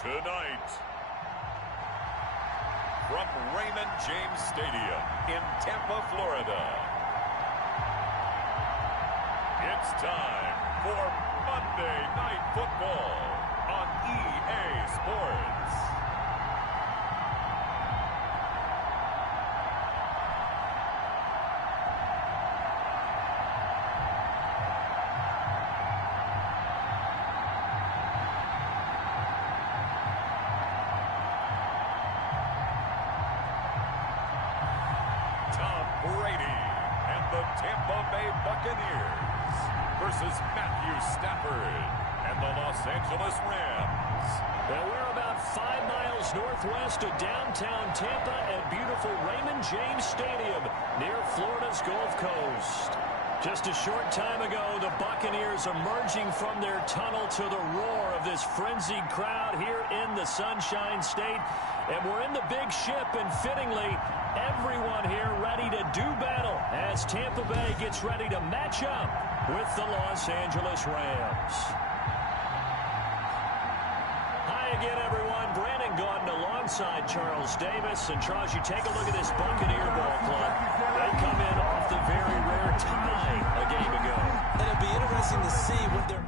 Tonight, from Raymond James Stadium in Tampa, Florida, it's time for Monday Night Football on EA Sports. Tom Brady and the Tampa Bay Buccaneers versus Matthew Stafford and the Los Angeles Rams. Well, we're about 5 miles northwest of downtown Tampa at beautiful Raymond James Stadium near Florida's Gulf Coast. Just a short time ago, the Buccaneers emerging from their tunnel to the roar of this frenzied crowd here in the Sunshine State. And we're in the big ship, and fittingly, everyone here ready to do battle as Tampa Bay gets ready to match up with the Los Angeles Rams. Hi again, everyone. Brandon Gordon alongside Charles Davis. And Charles, you take a look at this Buccaneer ball club. They come in off the very rare tie a game ago. And it'll be interesting to see what they're...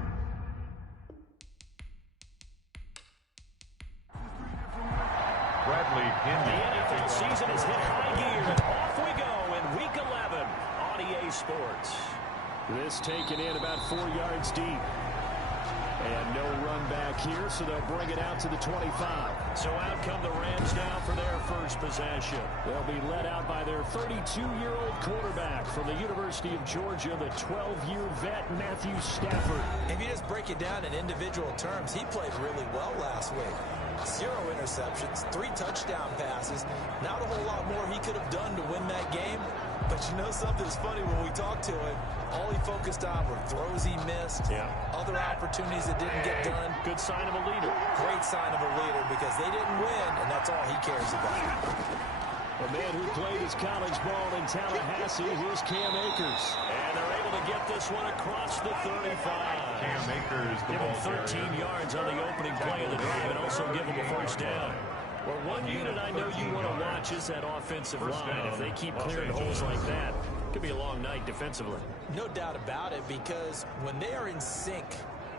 The NFL season has hit high gear, and off we go in Week 11 on EA Sports. This taken in about 4 yards deep. And no run back here, so they'll bring it out to the 25. So out come the Rams now for their first possession. They'll be led out by their 32-year-old quarterback from the University of Georgia, the 12-year vet, Matthew Stafford. If you just break it down in individual terms, he played really well last week. 0 interceptions, 3 touchdown passes. Not a whole lot more he could have done to win that game. But you know something's funny when we talked to him. All he focused on were throws he missed, other opportunities that didn't get done. Good sign of a leader. Great sign of a leader because they didn't win, and that's all he cares about. A man who played his college ball in Tallahassee, here's Cam Akers. And they're able to get this one across the 35. Cam Akers, the give him 13 yards on the opening play of the drive and also give him a first down. Well, one unit I know you want to watch is that offensive line. If they keep clearing holes like that, it could be a long night defensively. No doubt about it, because when they are in sync,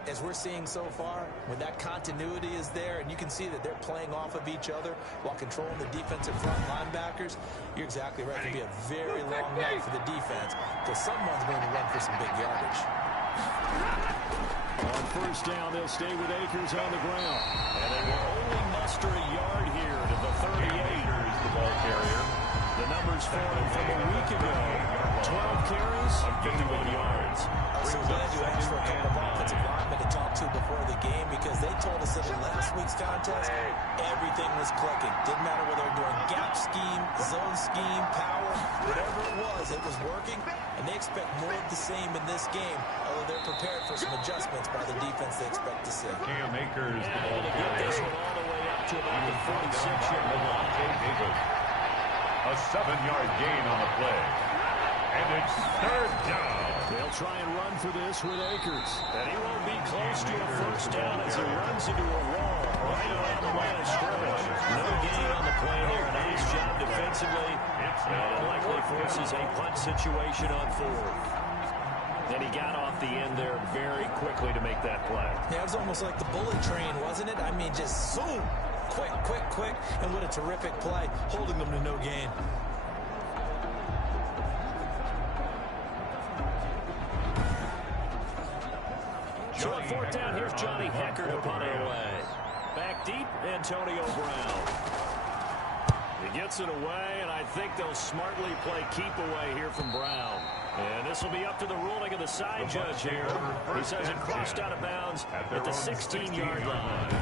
as we're seeing so far, when that continuity is there and you can see that they're playing off of each other while controlling the defensive front linebackers, you're exactly right. It could be a very long night for the defense because someone's going to run for some big yardage. On first down, they'll stay with Akers on the ground. And they will only muster a yard here to the 38. Akers, the ball carrier. The numbers for him from a week ago. 12 carries, 51 yards. I'm so glad you asked for a couple of offensive linemen to talk to before the game because they told us that in last week's contest, everything was clicking. Didn't matter whether they were doing gap scheme, zone scheme, power, whatever it was working. And they expect more of the same in this game, although they're prepared for some adjustments by the defense they expect to see. Cam Akers, the ball to get this one all the way up to about the 46-yard line. A 7-yard gain on the play. And it's third down. They'll try and run for this with Akers. And he won't be close to a first down as he runs into a wall right around the line of scrimmage. No gain on the play there. Nice job defensively. And it likely forces a punt situation on 4th. And he got off the end there very quickly to make that play. Yeah, it was almost like the bullet train, wasn't it? I mean, just zoom. Quick, quick, quick. And what a terrific play, holding them to no gain. So on 4th down, here's Johnny Hecker to punt it away. Back deep, Antonio Brown. He gets it away, and I think they'll smartly play keep away here from Brown. And this will be up to the ruling of the side judge here. He says it crossed out of bounds at the 16-yard line.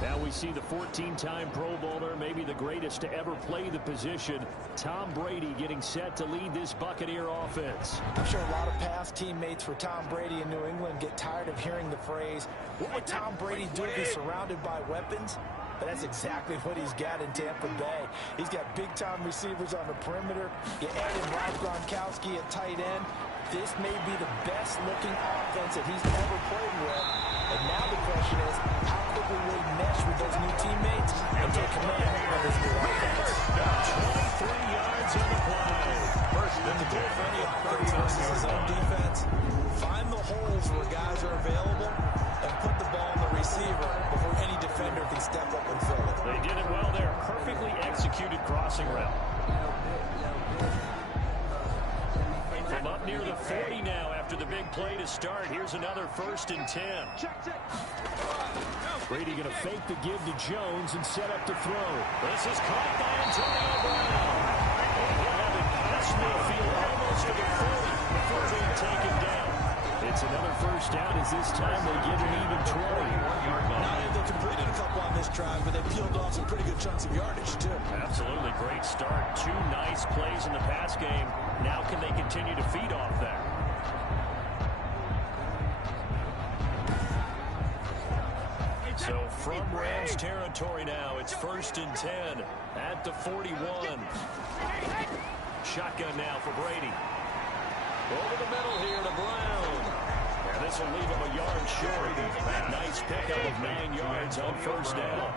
Now we see the 14-time Pro Bowler, maybe the greatest to ever play the position, Tom Brady, getting set to lead this Buccaneer offense. I'm sure a lot of past teammates for Tom Brady in New England get tired of hearing the phrase, what would Tom Brady do if he's surrounded by weapons? but that's exactly what he's got in Tampa Bay. He's got big-time receivers on the perimeter. You add in Rob Gronkowski at tight end. This may be the best-looking offense that he's ever played with. And now the question is, how quickly will he mesh with those new teammates and take command of his new offense? 23 yards on the play. First and the goal for any offense versus his own defense. Find the holes where guys are available and put the ball on the receiver before any defender can step up and fill it. They did it well there. Perfectly executed crossing route. From up near the 40 now after the big play to start. Here's another 1st and 10. Brady going to fake the give to Jones and set up to throw. This is caught by Antonio Brown. He'll have it past midfield almost to the 40 before being taken down. It's another 1st down as this time they give an even 20. Now they've completed a couple on this drive, but they peeled off some pretty good chunks of yardage, too. Absolutely great start. 2 nice plays in the pass game. Now can they continue to feed off that? So from Rams territory now, it's 1st and 10 at the 41. Shotgun now for Brady. Over the middle here to Brown. And this will leave him a yard short. Nice pickup of 9 yards on 1st down.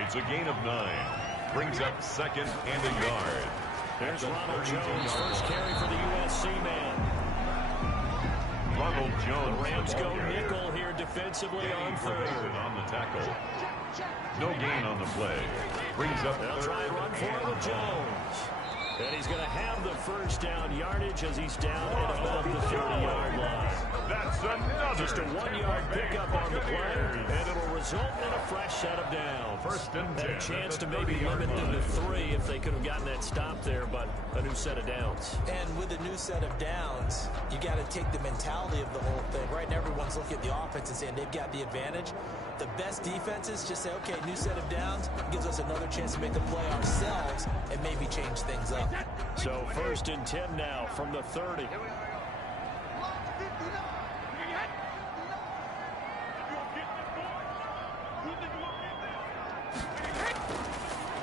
It's a gain of 9. Brings up 2nd and a yard. There's Ronald Jones, first carry for the USC man. Ronald Jones. The Rams go nickel here defensively on 3rd. On the tackle. No gain on the play. Brings up They'll 3rd. try and run for it with Jones. And he's going to have the 1st down yardage as he's down at about the 30-yard line. That's another. Just a 1-yard pickup on the play, and it'll result in a fresh set of downs. 1st and 10. Had a chance to maybe limit them to 3 if they could have gotten that stop there, but a new set of downs. And with a new set of downs, you got to take the mentality of the whole thing. Right now, everyone's looking at the offense and saying they've got the advantage. The best defenses just say, okay, new set of downs gives us another chance to make a play ourselves and maybe change things up. So 1st and 10 now from the 30.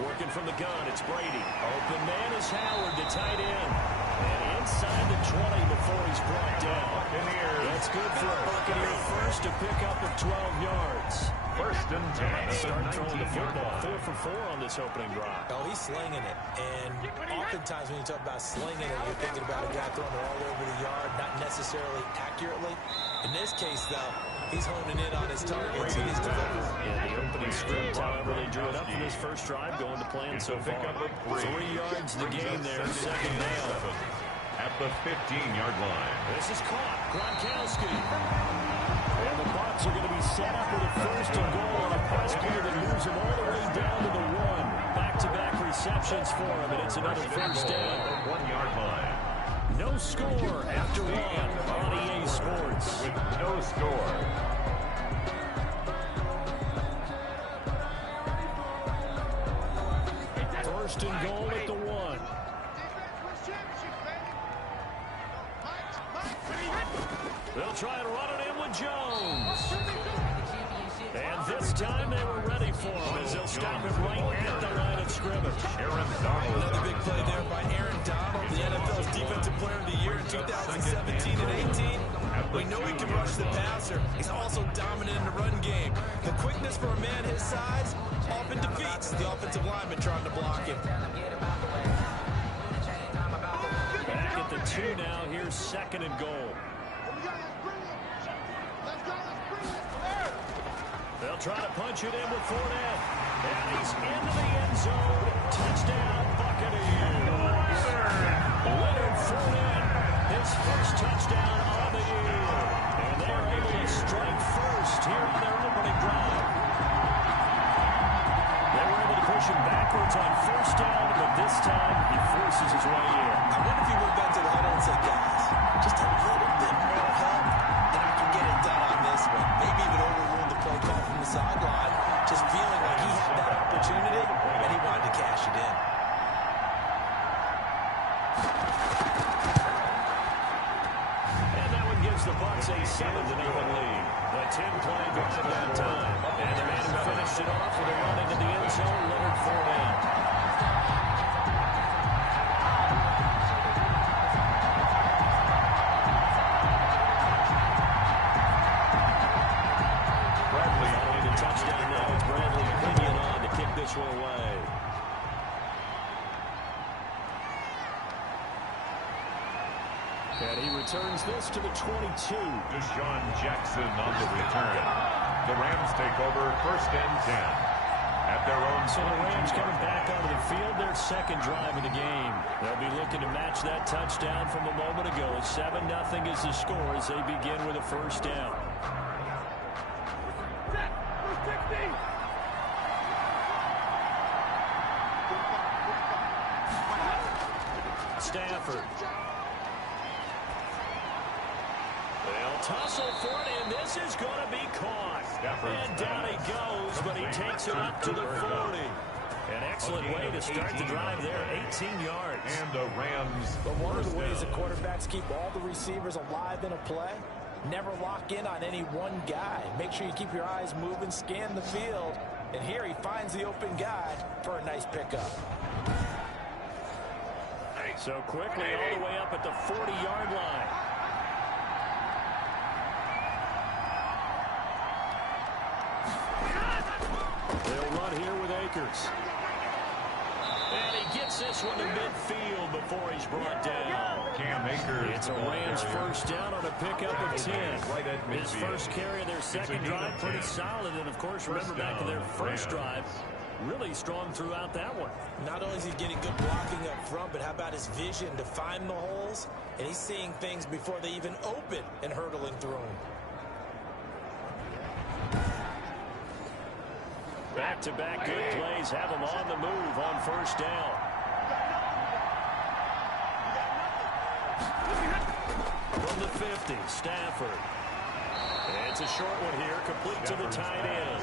Working from the gun, it's Brady. Open man is Howard to tight end. And inside the 20 before he's brought down. That's good for a Buccaneer first to pick up at 12 yards. 1st and 10. Start throwing the football. 4 for 4 on this opening drive. Oh, he's slinging it. And oftentimes when you talk about slinging it, you're thinking about a guy throwing it all over the yard, not necessarily accurately. In this case, though, he's honing in on his targets and he's delivering. Yeah, the opening script, however, they drew it up for this first drive, going to plan so far. 3 yards the game there, 2nd down. At the 15-yard line. This is caught. Gronkowski. And the Bucs are going to be set up with a 1st and goal on a pass play that moves him all the way down to the 1. Back-to-back receptions for him, and it's another 1st down. 1-yard line. No score after 1 on EA Sports. With no score. First and goal at the 1. They'll try and run it in with Jones. And this time they were ready for him as they'll stop him right at the line of scrimmage. Aaron Donald. Another big play there by Aaron Donald, the NFL's Defensive Player of the Year in 2017 and 18. We know he can rush the passer. He's also dominant in the run game. The quickness for a man his size often defeats the offensive lineman trying to block him. Back at the 2 now. Here's 2nd and goal. They'll try to punch it in with Fournette. And he's into the end zone. Touchdown, Buccaneers. Leonard Fournette, his first touchdown on the year. And they're able to strike first here on their opening drive. They were able to push him backwards on 1st down, but this time he forces his way in. I wonder if he went back to the huddle and said, guys, just a little bit more help, and I can get it done on this one. Maybe even overruled the play call from the sideline, just feeling like he had that opportunity, and he wanted to cash it in. And that one gives the Bucs a 7-0 lead. The 10-play drive that time. And the man who finished it off with a run into the end zone, Leonard Fournette. Touchdown now. It's Bradley Pinion on to kick this one away. And he returns this to the 22. Deshaun Jackson on the return. The Rams take over 1st and 10. At their own. So the Rams coming back onto the field, their second drive of the game. They'll be looking to match that touchdown from a moment ago. 7-0 is the score as they begin with a 1st down. Stafford. They'll tussle for it, and this is going to be caught. And down he goes, but he takes it up to the 40. An excellent way to start the drive there, 18 yards. And the Rams. But one of the ways the quarterbacks keep all the receivers alive in a play, never lock in on any one guy. Make sure you keep your eyes moving, scan the field. And here he finds the open guy for a nice pickup. So quickly all the way up at the 40-yard line. They'll run here with Akers. And he gets this one to midfield before he's brought down. Cam Akers. It's a Rams 1st down on a pickup of 10. His first carry of their second drive, pretty solid. And, of course, remember back in their first drive, really strong throughout that one. Not only is he getting good blocking up front, but how about his vision to find the holes? And he's seeing things before they even open and hurtling through them. Back-to-back good plays have him on the move on 1st down. From the 50, Stafford. It's a short one here, complete to the tight end.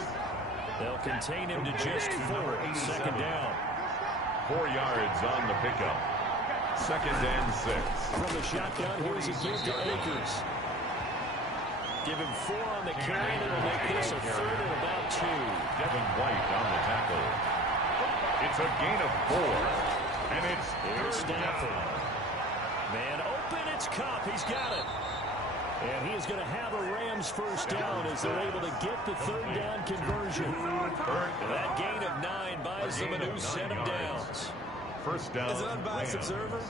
They'll contain him to just 4. 2nd down. 4 yards on the pickup. 2nd and 6. From the shotgun, here's a give to Akers. Give him 4 on the carry, and it'll make this a 3rd and about 2. Devin White on the tackle. It's a gain of 4. And it's Here's Stafford. Man open, it's Cup. He's got it. And he is going to have a Rams 1st down as they're able to get the 3rd down conversion. And that gain of 9 buys them a new set of downs. 1st down. As an unbiased observer,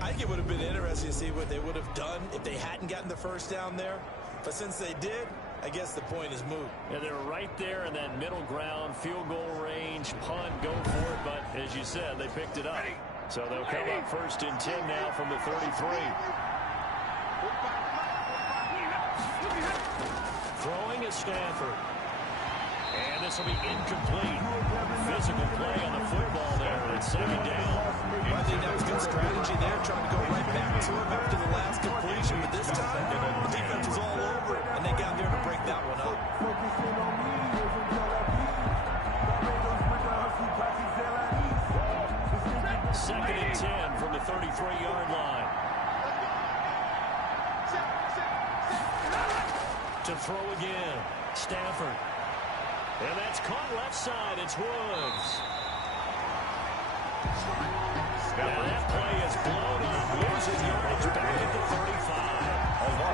I think it would have been interesting to see what they would have done if they hadn't gotten the 1st down there. But since they did, I guess the point is moot. And they're right there in that middle ground, field goal range, punt, go for it. But as you said, they picked it up. So they'll come up 1st and 10 now from the 33. Throwing is Stafford. And this will be incomplete. Physical play on the football there. It's 2nd down. I think that was good strategy there, trying to go right back to him after the last completion. But this time, the defense was all over it, and they got there to break that one up. 2nd and 10 from the 33-yard line. To throw again. Stafford. And that's caught left side. It's Woods. Now that play is blown up. Loses yardage back at the 35.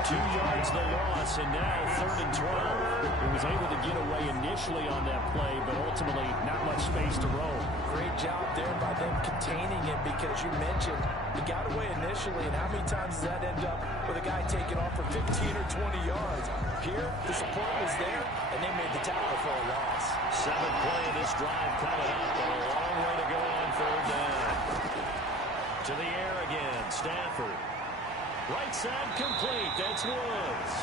2 yards the loss, and now 3rd and 12. He was able to get away initially on that play, but ultimately not much space to roam. Great job there by them containing him, because you mentioned he got away initially, and how many times does that end up with a guy taking off for 15 or 20 yards? Here, the support was there, and they made the tackle for a loss. 7th play of this drive coming up, and a long way to go on 3rd down. To the air again, Stafford. Right side complete, that's Woods.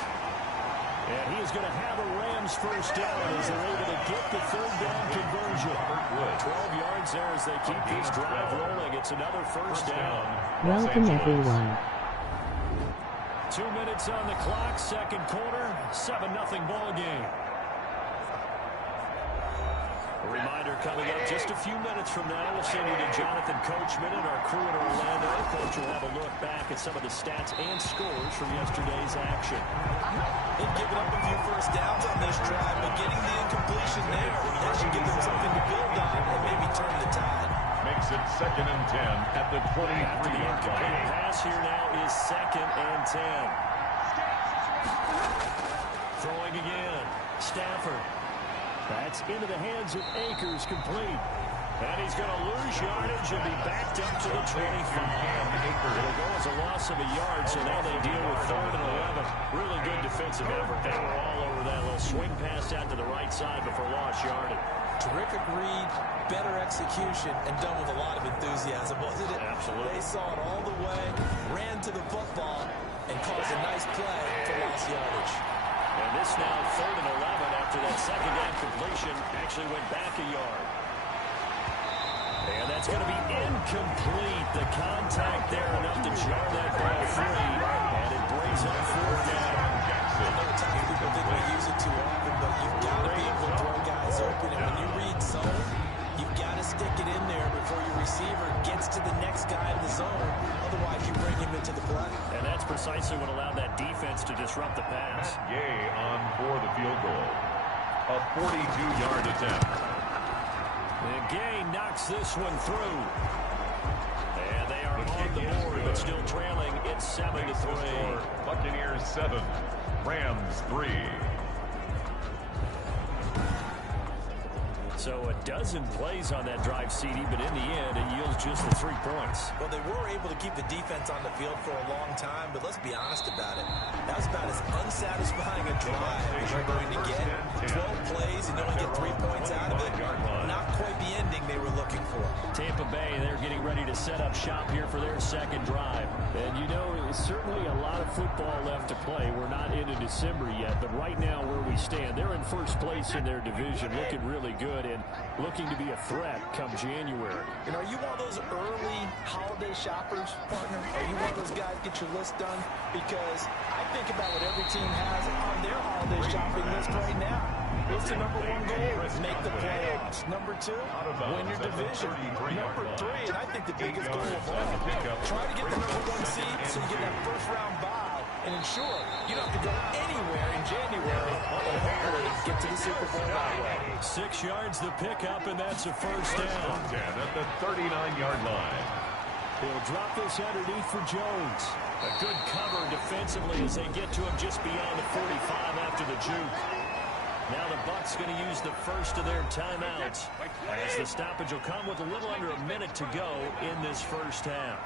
And he is going to have a Rams 1st down as they're able to get the 3rd down conversion. 12 yards there as they keep this drive rolling. It's another 1st down. Welcome everyone. 2 minutes on the clock, 2nd quarter, 7-0 ball game. A reminder coming up just a few minutes from now. We'll send you to Jonathan Coachman and our crew in Orlando. Coach will have a look back at some of the stats and scores from yesterday's action. They've given up a few first downs on this drive, but getting the incompletion there, that should give them something to build on and maybe turn the tide. Makes it 2nd and 10 at the 23-yard line. The pass here now is 2nd and 10. Throwing again. Stafford. That's into the hands of Akers, complete. And he's going to lose yardage and be backed up to the 25. It'll go as a loss of a yard, so now they deal with 3rd and 11. Really good defensive effort. They were all over that little swing pass out to the right side before lost yardage. Terrific read, better execution, and done with a lot of enthusiasm, wasn't it? Absolutely. They saw it all the way, ran to the football, and caused a nice play for lost yardage. And this now 3rd and 11 after that second down completion actually went back a yard. And that's going to be incomplete. The contact there enough to jar that ball free. And it brings up 4th down. I know at times people think we use it too often, but you've got to be able to throw guys open. And when you read zone, you've got to stick it in there before your receiver gets to the next guy in the zone. Otherwise, you bring him into the play. And that's precisely what allowed that defense to disrupt the pass. Gay on for the field goal. A 42-yard attempt. And Gay knocks this one through. And they are on the board, but still trailing. It's 7-3. Buccaneers 7, Rams 3. So a dozen plays on that drive, CD, but in the end, it yields just the 3 points. Well, they were able to keep the defense on the field for a long time, but let's be honest about it. That was about as unsatisfying a drive as you're going to get. 12 plays and you only get 3 points out of it. Not quite the ending they were looking for. Tampa Bay, they're getting ready to set up shop here for their second drive. And you know, certainly a lot of football left to play. We're not into December yet, but right now where we stand, they're in first place in their division, looking really good and looking to be a threat come January. And are you one of those early holiday shoppers, partner? Are you one of those guys get your list done? Because I think about what every team has on their holiday shopping list right now. What's the number 1 goal? Make the playoffs. Number 2, win your division. Number 3, and I think the biggest goal of all, try to get the number 1 seed so you get that first-round bye and ensure you don't have to go anywhere in January and hopefully get to the Super Bowl that way. 6 yards the pickup, and that's a first down. 10 at the 39-yard line. He'll drop this underneath for Jones. A good cover defensively as they get to him just beyond the 45 after the juke. Now the Bucs going to use the first of their timeouts as the stoppage will come with a little under a minute to go in this first half.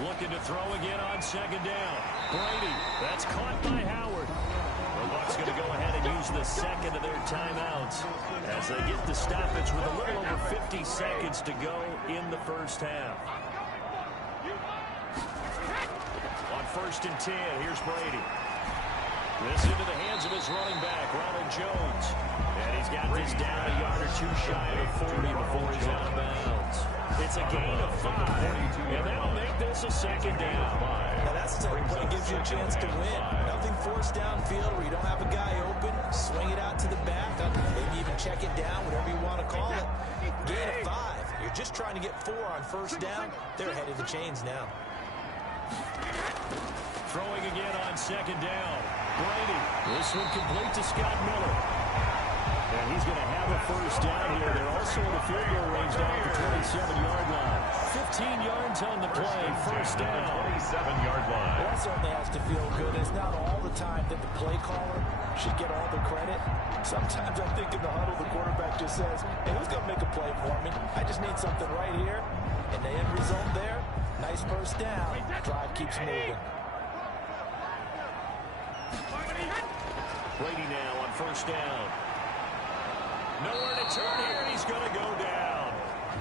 Looking to throw again on second down. Brady, that's caught by Howard. The Bucs going to go ahead and use the second of their timeouts as they get the stoppage with a little over 50 seconds to go in the first half. On 1st and 10, here's Brady. This into the hands of his running back, Ronald Jones. And he's got this down a yard or 2 shy of 40 before he's out of bounds. It's a gain of 5, and that'll make this a second down. Now that's the type of play gives you a chance to win. Nothing forced downfield where you don't have a guy open. Swing it out to the back, maybe even check it down, whatever you want to call it. Gain of 5. You're just trying to get 4 on first down. They're ahead of the chains now. Throwing again on second down. Brady, this one complete to Scott Miller. And he's going to have a first down here. They're also in the field goal range down at the 27-yard line. 15 yards on the play, first down. 27-yard line. That certainly has to feel good. It's not all the time that the play caller should get all the credit. Sometimes I think in the huddle, the quarterback just says, hey, who's going to make a play for me? I just need something right here. And the end result there, nice first down. Drive keeps moving. Brady now on first down. Nowhere to turn here, and he's going to go down.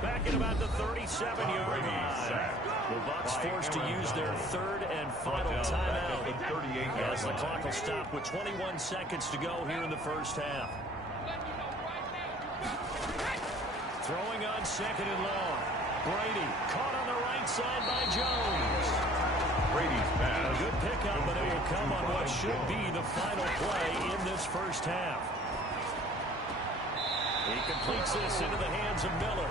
Back at about the 37-yard line. The Bucs forced to use their 3rd and final timeout as the clock will stop with 21 seconds to go here in the first half. Throwing on second and long. Brady caught on the right side by Jones. Brady's pass. A good pickup, but it will come on what should be the final play in this first half. He completes this into the hands of Miller.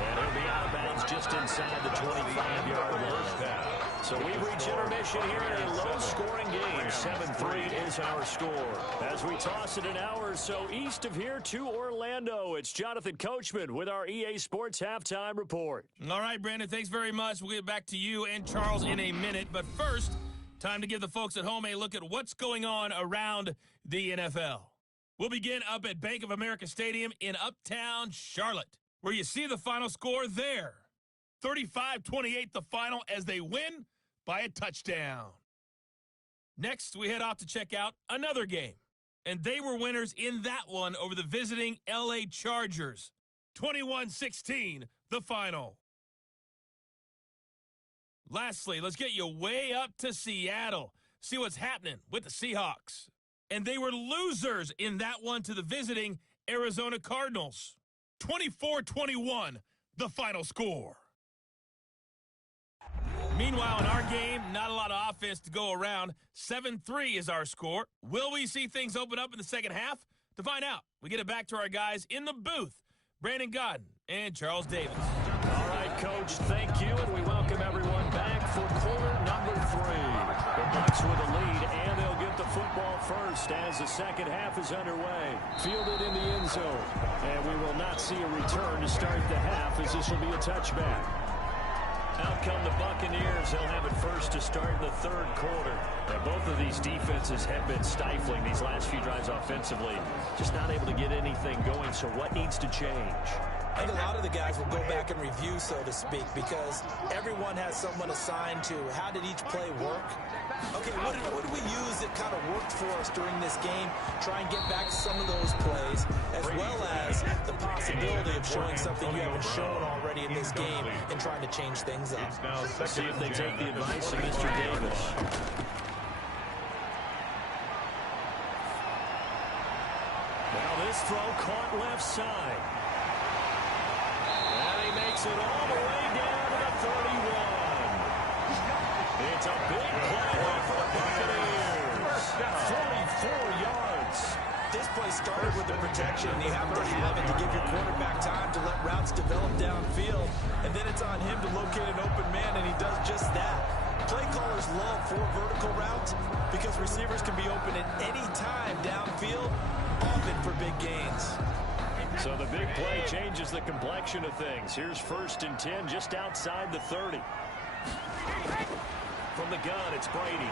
And he'll be out of bounds just inside the 25-yard line. So we reach intermission here in a low-scoring game. 7-3 is our score. As we toss it an hour or so east of here to Orlando, it's Jonathan Coachman with our EA Sports Halftime Report. All right, Brandon, thanks very much. We'll get back to you and Charles in a minute. But first, time to give the folks at home a look at what's going on around the NFL. We'll begin up at Bank of America Stadium in Uptown Charlotte, where you see the final score there. 35-28 the final as they win by a touchdown. Next, we head off to check out another game. And they were winners in that one over the visiting L.A. Chargers. 21-16 the final. Lastly, let's get you way up to Seattle. See what's happening with the Seahawks. And they were losers in that one to the visiting Arizona Cardinals. 24-21, the final score. Meanwhile, in our game, not a lot of offense to go around. 7-3 is our score. Will we see things open up in the second half? To find out, we get it back to our guys in the booth, Brandon Godden and Charles Davis. All right, Coach, thank you, and we welcome everyone back for quarter number 3. The Bucs with a lead, and they'll get the football first as the second half is underway. Fielded in the end zone, and we will not see a return to start the half as this will be a touchback. Out come the Buccaneers. They'll have it first to start in the third quarter. Now, both of these defenses have been stifling these last few drives offensively. Just not able to get anything going, so what needs to change? I think a lot of the guys will go back and review, so to speak, because everyone has someone assigned to how did each play work. Okay, what did we use that kind of worked for us during this game? Try and get back some of those plays, as well as the possibility of showing something you haven't shown already in this game and trying to change things up. Let's see if they take the advice of Mr. Davis. Now this throw caught left side. And he makes it all the way down to the 31. It's a big play for the Buccaneers. 44 yards. This play started with the protection. You have to have it to give your quarterback time to let routes develop downfield. And then it's on him to locate an open man, and he does just that. Play callers love 4 vertical routes because receivers can be open at any time downfield, often for big gains. So the big play changes the complexion of things. Here's 1st and 10 just outside the 30. From the gun, it's Brady.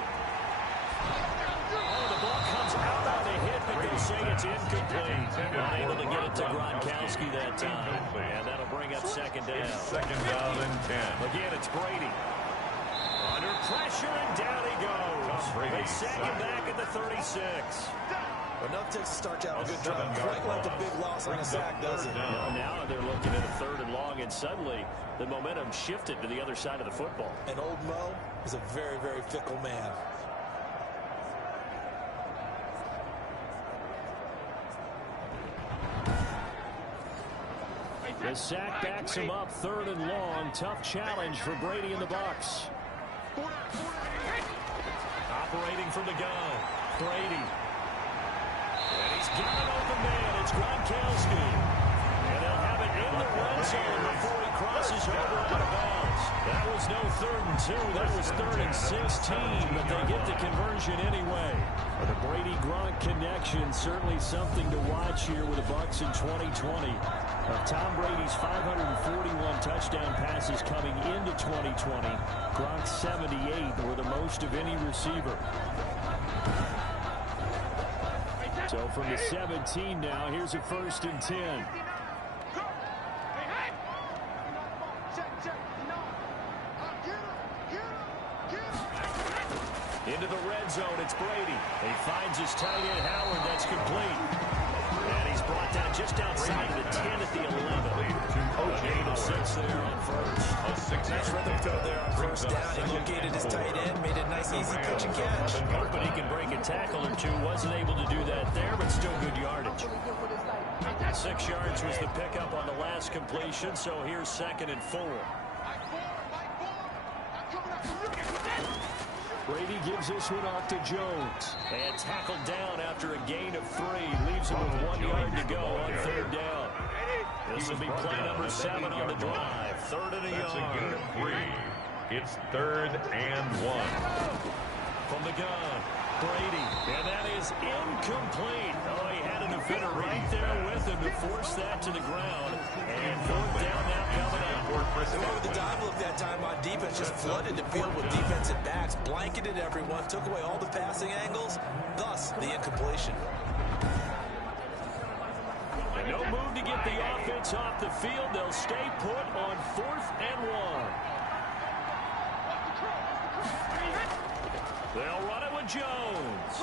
Oh, the ball comes out on the hit, but they say it's incomplete. Unable to get it to Gronkowski that time. And that'll bring up second down. Second down and 10. Again, it's Brady. Under pressure, and down he goes. They sack him back at the 36. Enough to start out a good drive. Quite like a big loss on a sack, does it? Now they're looking at a 3rd and long, and suddenly the momentum shifted to the other side of the football. And old Mo is a very, very fickle man. The sack backs him up, 3rd and long. Tough challenge for Brady and the Bucs. Operating from the gun, Brady. And he's got an open man. It's Gronkowski. And they'll have it in the red zone before he crosses over out of bounds. That was no 3rd and 2. That was 3rd and 16. But they get the conversion anyway. The Brady-Gronk connection, certainly something to watch here with the Bucs in 2020. Of Tom Brady's 541 touchdown passes coming into 2020, Gronk's 78 were the most of any receiver. So from the 17 now, here's a 1st and 10. Into the red zone, it's Brady. He finds his tight end, Howard, that's complete. And he's brought down just outside of the 10 at the 11. Gain of 6 there on first. Nice rhythm throw there on first down. He located his tight end, made a nice easy pitch and catch. Hoping he can break a tackle or two. Wasn't able to do that there, but still good yardage. 6 yards was the pickup on the last completion, so here's 2nd and 4. Brady gives this one off to Jones. And tackled down after a gain of 3. Leaves him with 1 yard to go on 3rd down. This will be play number 7 on the drive. 3rd and a yard. That's a gain of 3. It's 3rd and 1. From the gun, Brady, and that is incomplete. Oh, he had a defender right there with him to force that to the ground. And 4th down now coming up. They went with the dive look that time on defense, just flooded the field with defensive backs, blanketed everyone, took away all the passing angles, thus the incompletion. And no move to get the offense off the field. They'll stay put on 4th and 1. They'll run it with Jones.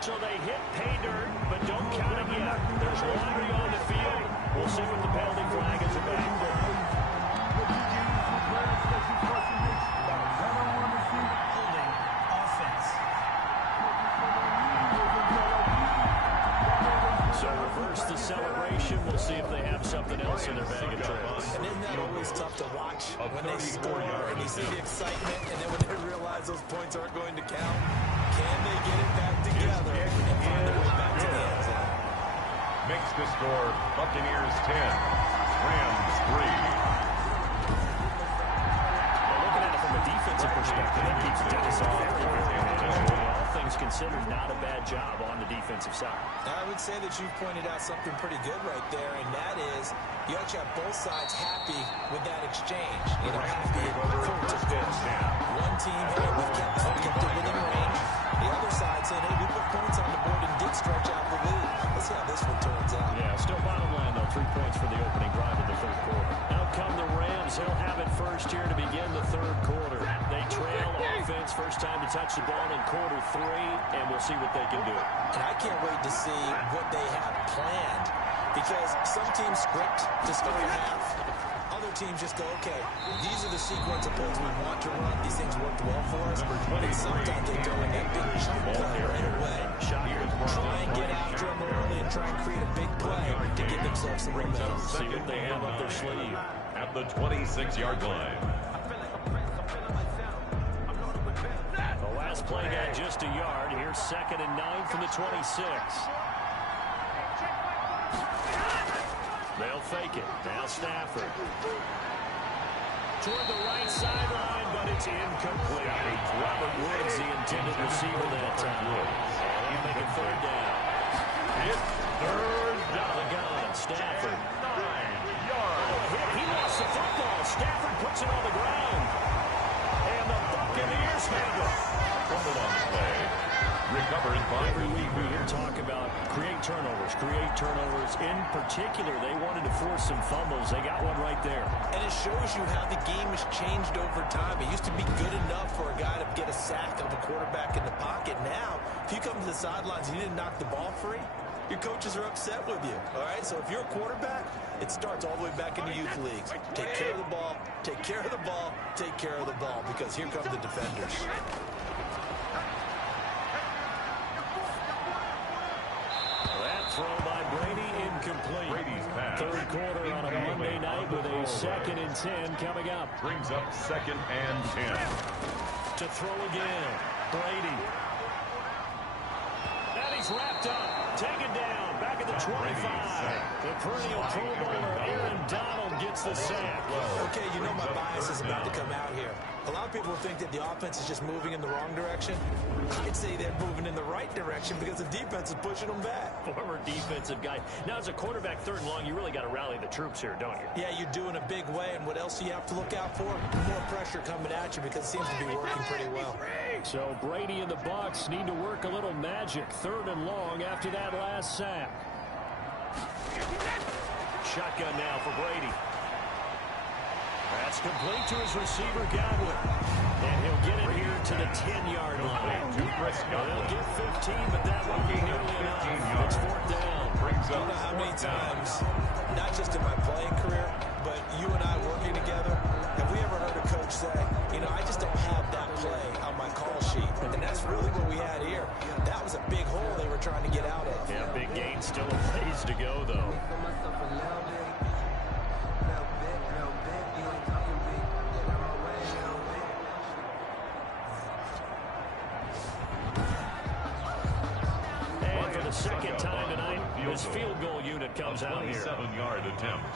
So they hit pay dirt, but don't count it yet. There's laundry on the field. We'll see what the penalty flag is about. So reverse the celebration. We'll see if they have something else in their bag of tricks. And isn't that always tough to watch when they score and you see the excitement, and then when they realize those points aren't going to count? Can they get it back together and find their way back to the end zone? Makes the score Buccaneers 10, Rams 3. Looking at it from a defensive perspective, that keeps Dennis very manageable. All things considered, not a bad job on the defensive side. I would say that you've pointed out something pretty good right there, and that is you actually have both sides happy with that exchange. You know, happy to one team, hey, we've kept it within range. The other side saying, hey, we put points on the board and did stretch out the lead. Let's see how this one turns out. Yeah, still bottom line, though. 3 points for the opening drive of the 3rd quarter. Out come the Rams. They'll have it first here to begin the 3rd quarter. They trail offense. First time to touch the ball in quarter 3, and we'll see what they can do. And I can't wait to see what they have planned, because some teams script to start half. Other teams just go, okay, these are the sequence of plays we want to run. These things worked well for us. And sometimes they throw in that big chunk play right away. Try and get after them early and try and create a big play to give themselves some momentum. See what they have up their sleeve. At the 26-yard line. The last play got just a yard. Here's 2nd and 9 from the 26. They'll fake it. Now Stafford. Toward the right sideline, but it's incomplete. Robert Woods, the intended receiver that time. They'll make it 3rd down. It's 3rd down. The gun, Stafford. 9 yards. He lost the football. Stafford puts it on the ground. And the Buccaneers handle it. Fumble on the play. Recovered by Every week we hear talk about create turnovers. In particular, they wanted to force some fumbles. They got one right there. And it shows you how the game has changed over time. It used to be good enough for a guy to get a sack of a quarterback in the pocket. Now, if you come to the sidelines and you didn't knock the ball free, your coaches are upset with you. All right, so if you're a quarterback, it starts all the way back in the youth leagues. Take care of the ball, take care of the ball, take care of the ball, because here come the defenders. Throw by Brady, incomplete. Brady's pass. 3rd quarter on a Monday night with a 2nd and 10 coming up. Brings up 2nd and 10. To throw again, Brady. And he's wrapped up, taken down, back at the 25. The perennial Pro Bowler Aaron Donald gets the sack. Okay, you know my bias is about to come out here. A lot of people think that the offense is just moving in the wrong direction. I'd say they're moving in the right direction because the defense is pushing them back. Former defensive guy. Now, as a quarterback 3rd and long, you really got to rally the troops here, don't you? Yeah, you do in a big way, and what else do you have to look out for? More pressure coming at you, because it seems to be working pretty well. So Brady and the Bucs need to work a little magic. 3rd and long after that last sack. Shotgun now for Brady. That's complete to his receiver, Godwin. And he'll get it here to the 10-yard line. They'll get 15, but that won't be nearly enough. It's 4th down. I don't know how many times, not just in my playing career, but you and I working together, have we ever heard a coach say, you know, I just don't have that play on my call sheet. And that's really what we had here. That was a big hole they were trying to get out of. Yeah, big gain, still a ways to go, though. Second time tonight, this field goal unit comes out here. 27-yard attempt.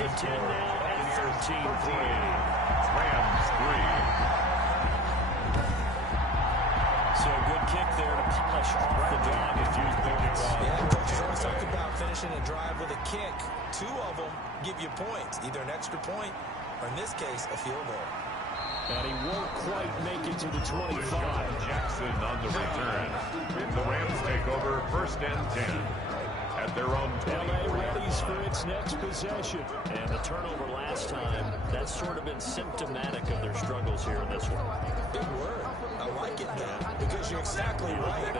Second 10 now and 13-3. Rams 3. So a good kick there to polish off the drive with 2 points. Yeah, coaches always talk about finishing a drive with a kick. 2 of them give you points, either an extra point or, in this case, a field goal. And he won't quite make it to the 25. Jackson on the return. The Rams take over 1st and 10 at their own 20. L.A. readies for its next possession. And the turnover last time, that's sort of been symptomatic of their struggles here in this one. Big word. I like it, though, because you're exactly right.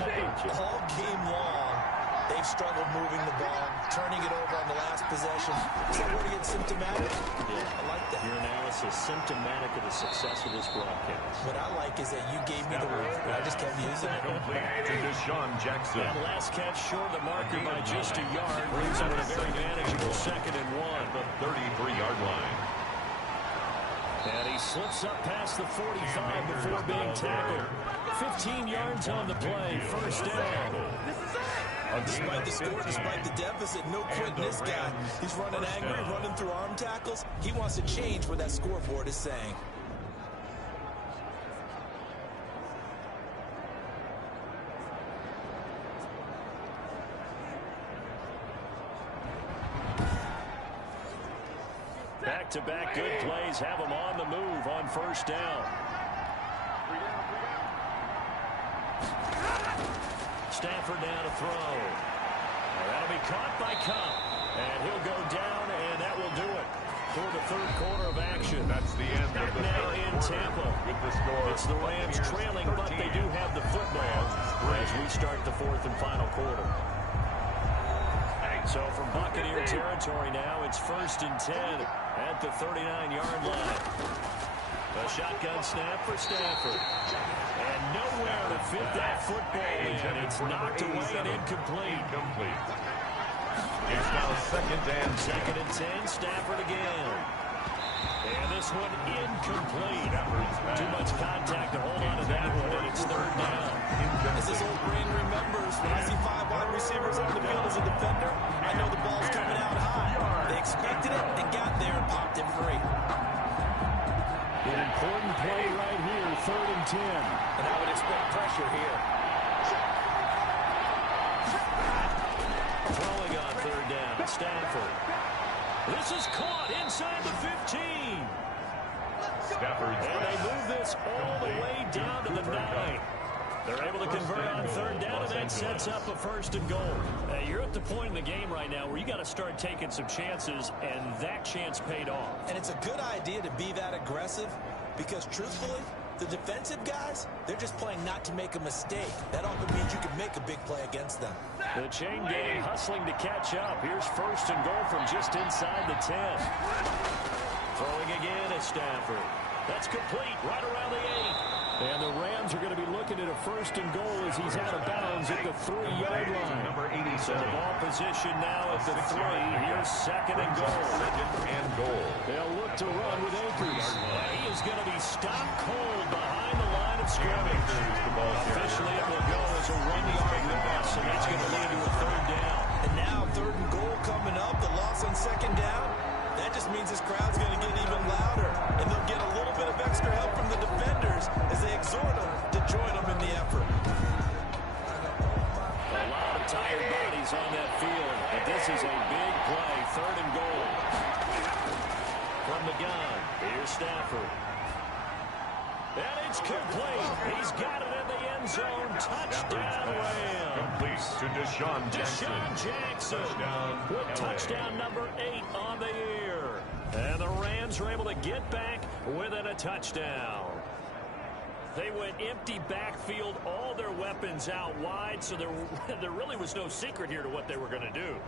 All game long, they've struggled moving the ball, turning it over on the last possession. Is that where to get symptomatic? Yeah, I like that. Your analysis symptomatic of the success of this broadcast. What I like is that you gave me the word, and I just kept using it. Complete to Deshaun Jackson. That last catch short of the marker by just a yard brings him a very manageable 2nd and 1. The 33-yard line. And he slips up past the 45 before being tackled. 15 yards on the play, 1st down. Despite the score, despite the deficit, no quitting this guy. He's running angry, running through arm tackles. He wants to change what that scoreboard is saying. Back-to-back good plays have him on the move on 1st down. Stafford now to throw. That'll be caught by Cup. And he'll go down, and that will do it for the 3rd quarter of action. That's the end Back of the now 3rd in quarter. Tampa. With the score, It's the Rams trailing, but they do have the football as we start the 4th and final quarter. So from Buccaneer territory now, it's 1st and 10 at the 39-yard line. A shotgun snap for Stafford. And nowhere to fit that football in. It's knocked away and incomplete. It's now 2nd and 10, Stafford again. And this one incomplete. Too much contact to hold on to that one, and it's 3rd down. As this old brain remembers, when I see 5 wide receivers on the field as a defender, I know the ball's coming out high. They expected it and got there and popped it free. An important play right here, 3rd and 10. And I would expect pressure here. Throwing on 3rd down, Stafford. This is caught inside the 15. Stafford's And they move this all the way down to the 9. They're able to convert on 3rd down, and that sets up a 1st and goal. You're at the point in the game right now where you got to start taking some chances, and that chance paid off. And it's a good idea to be that aggressive because, truthfully, the defensive guys, they're just playing not to make a mistake. That often means you can make a big play against them. The chain gang hustling to catch up. Here's 1st and goal from just inside the 10. Throwing again at Stafford. That's complete right around the 8. And the Rams are going to be looking at a 1st and goal as he's out of bounds at the 3-yard line. Number 87. So the ball position now at the 3. Here's 2nd and goal. 2nd and goal. They'll look to run with Akers. He is going to be stopped cold behind the line of scrimmage. Officially, it will go as a 1-yard loss, and that's going to lead to a 3rd down. And now 3rd and goal coming up. The loss on 2nd down. That just means this crowd's going to get even louder. And they'll get a little bit of extra help from the defenders as they exhort them to join them in the effort. A lot of tired bodies on that field. But this is a big play. 3rd and goal. From the gun. Here's Stafford. And it's complete. He's got it in the end zone. Touchdown, Rams. Complete to Deshaun Jackson. With touchdown number 8 on the year. And the Rams were able to get back within a touchdown. They went empty backfield, all their weapons out wide, so there really was no secret here to what they were going to do.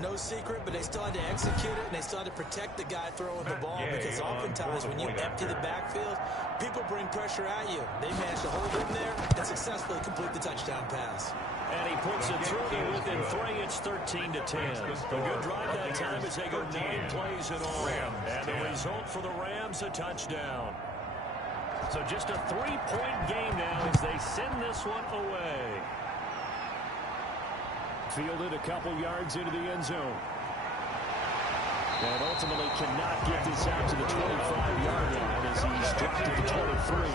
No secret, but they still had to execute it, and they still had to protect the guy throwing the ball because oftentimes when you empty the backfield, people bring pressure at you. They managed to hold in there and successfully complete the touchdown pass. And he puts it through to within 3. It's 13-10. A good drive that time as they go 9 plays in all. And the result for the Rams, a touchdown. So just a 3-point game now as they send this one away. Fielded a couple yards into the end zone. And ultimately cannot get this out to the 25-yard line as he's dropped at the 23.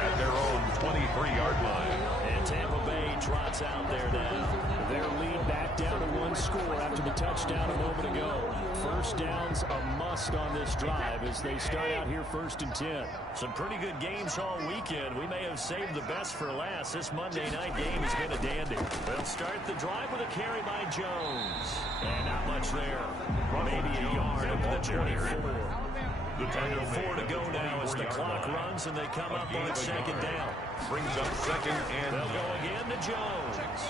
At their own 23-yard line. And Tampa Bay trots out there now. Their lead back down to one score after the touchdown a moment ago. First down's a must on this drive as they start out here 1st and 10. Some pretty good games all weekend. We may have saved the best for last. This Monday night game has been a dandy. They'll start the drive with a carry by Jones. And not much there. Maybe a yard up to the 24. Under 4 to go now as the clock runs and they come up on 2nd down. Brings up 2nd and they'll go again to Jones.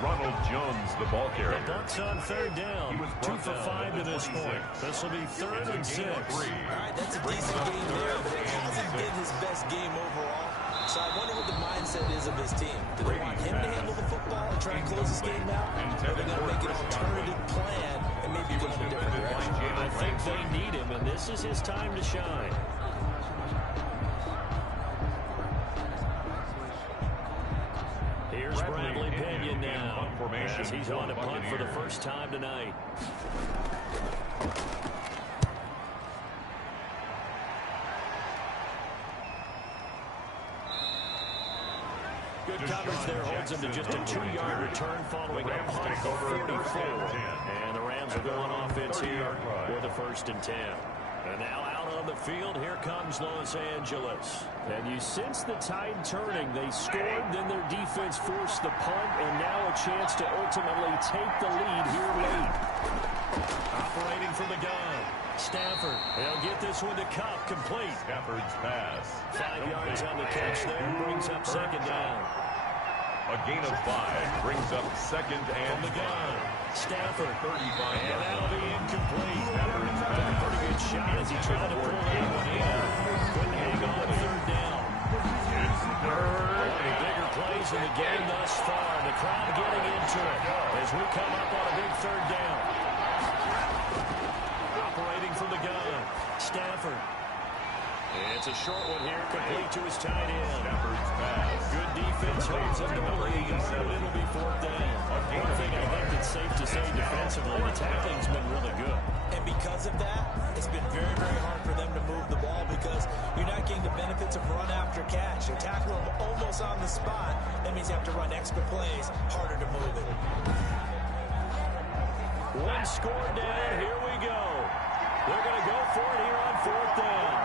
Ronald Jones, the ball carrier. The Bucs on 3rd down. 2 for 5 to this point. This will be 3rd and 6. All right, that's a decent game there, but it hasn't been his best game overall. So I wonder what the mindset is of his team. Do they want him to handle the football and try and close this game out? Or are they going to make an alternative plan and maybe go in a different direction? I think they need him, and this is his time to shine. Here's Bradley Pinion now, as he's on to punt for the first time tonight. Good coverage there holds him to just a 2-yard return following a punt of 44. And the Rams are going offense here with a 1st and 10. And now out on the field, here comes Los Angeles. And you sense the tide turning. They scored, then their defense forced the punt, and now a chance to ultimately take the lead here late. Operating from the gun. Stafford, they'll get this one to Cup, complete. Stafford's pass. 5 yards on the catch there, brings up 2nd down. A gain of 5 brings up 2nd and from the gun. Stafford, 35 and that'll be incomplete. Stafford's Took a pretty good shot as he tried to pull that one in. Couldn't hang on 3rd down. One of the bigger plays in the game thus far. The crowd getting into it as we come up on a big 3rd down. Operating from the gun. Stafford. It's a short one here, complete to his tight end. Stafford's pass. Good defense holds him to only a yard, and it'll be 4th down. One thing I think it's safe to say defensively, the tackling's been really good. And because of that, it's been very, very hard for them to move the ball because you're not getting the benefits of run after catch. You're tackling them almost on the spot. That means you have to run extra plays, harder to move it. One score down, here we go. They're going to go for it here on 4th down.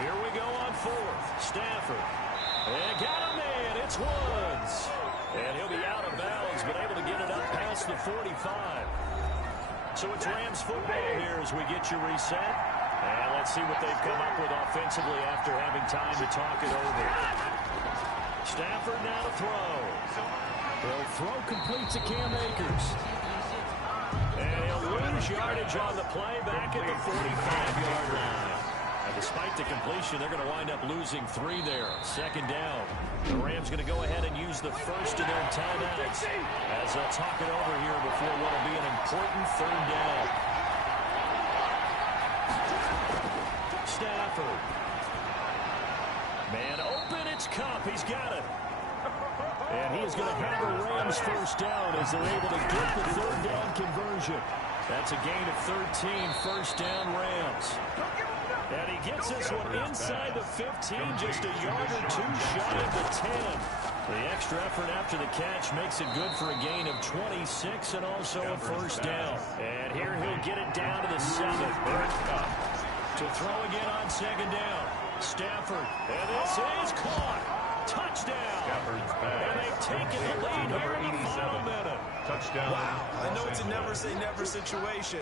Here we go on 4th. Stafford. And got him in. It's Woods. And he'll be out of bounds, but able to get it up past the 45. So it's Rams football here as we get you reset. And let's see what they've come up with offensively after having time to talk it over. Stafford now to throw. He'll throw complete to Cam Akers. And he'll lose yardage on the play back at the 45-yard line. And despite the completion, they're going to wind up losing 3 there. 2nd down. The Rams going to go ahead and use the first of their timeouts as they'll talk it over here before what will be an important 3rd down. Stafford. Man open, it's Cup. He's got it. And he is going to have the Rams 1st down as they're able to get the 3rd down conversion. That's a gain of 13, 1st down Rams. And he gets this one inside the 15, just a yard or 2 shy of the 10. The extra effort after the catch makes it good for a gain of 26 and also a 1st down. And here he'll get it down to the 7. To throw again on 2nd down. Stafford. And this is caught. Touchdown. And they've taken the lead here in the final minute. Touchdown. Wow. I know it's a never-say-never situation,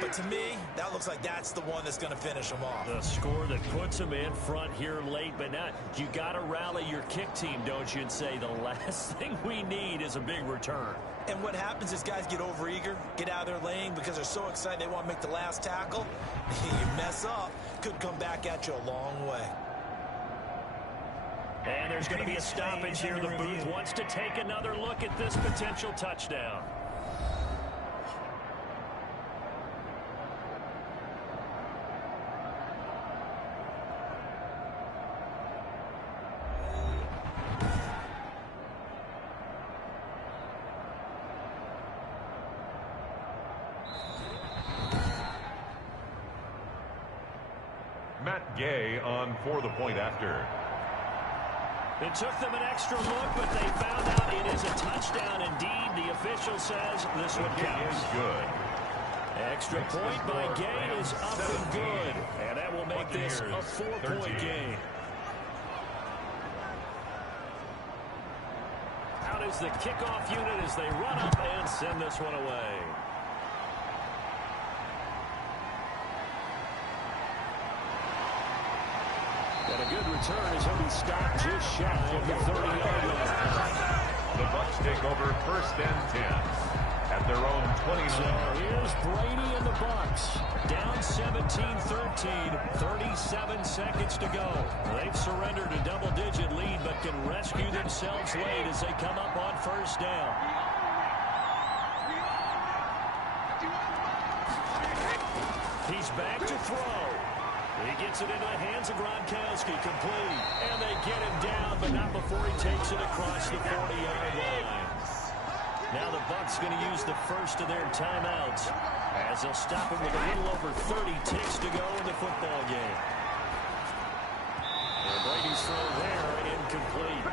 but to me, that looks like that's the one that's going to finish them off. The score that puts them in front here late, but not. You got to rally your kick team, don't you, and say the last thing we need is a big return. And what happens is guys get overeager, get out of their lane because they're so excited they want to make the last tackle. You mess up, could come back at you a long way. And there's going to be a stoppage here. The booth wants to take another look at this potential touchdown. Gay on for the point after. It took them an extra look, but they found out it is a touchdown indeed. The official says this one counts. Good. Extra point by Gay is up and good. And that will make this a 4-point game. Out is the kickoff unit as they run up and send this one away. And a good return as he'll be stopped just shy of the 30-yard line. The Bucs take over 1st and 10 at their own 29. So here's Brady and the Bucs. Down 17-13, 37 seconds to go. They've surrendered a double-digit lead, but can rescue themselves late as they come up on 1st down. He's back to throw. He gets it into the hands of Gronkowski, complete. And they get him down, but not before he takes it across the 40-yard line. Now the Bucs going to use the first of their timeouts as they'll stop him with a little over 30 ticks to go in the football game. And Brady's throw there, incomplete.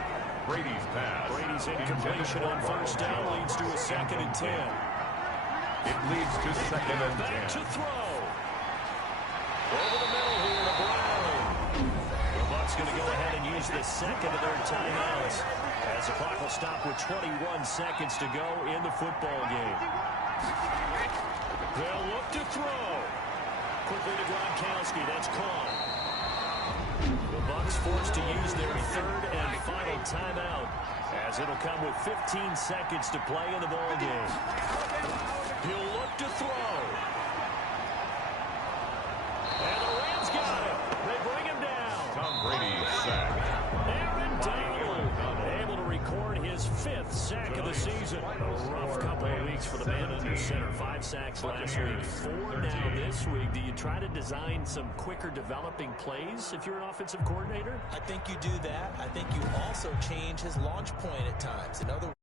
Brady's pass. Brady's incompletion on 1st down leads to a 2nd and 10. It leads to 2nd and 10. Back to throw. Over the middle here to Brown. The Bucs going to go ahead and use the second of their timeouts as the clock will stop with 21 seconds to go in the football game. They'll look to throw. Quickly to Gronkowski. That's caught. The Bucs forced to use their 3rd and final timeout as it'll come with 15 seconds to play in the ball game. He'll look to throw. And the Rams got him. They bring him down. Tom Brady sacked. Aaron Donald able to record his 5th sack of the season. A rough couple of weeks for the man under center. 5 sacks last week, 4 now this week. Do you try to design some quicker developing plays if you're an offensive coordinator? I think you do that. I think you also change his launch point at times. In other words,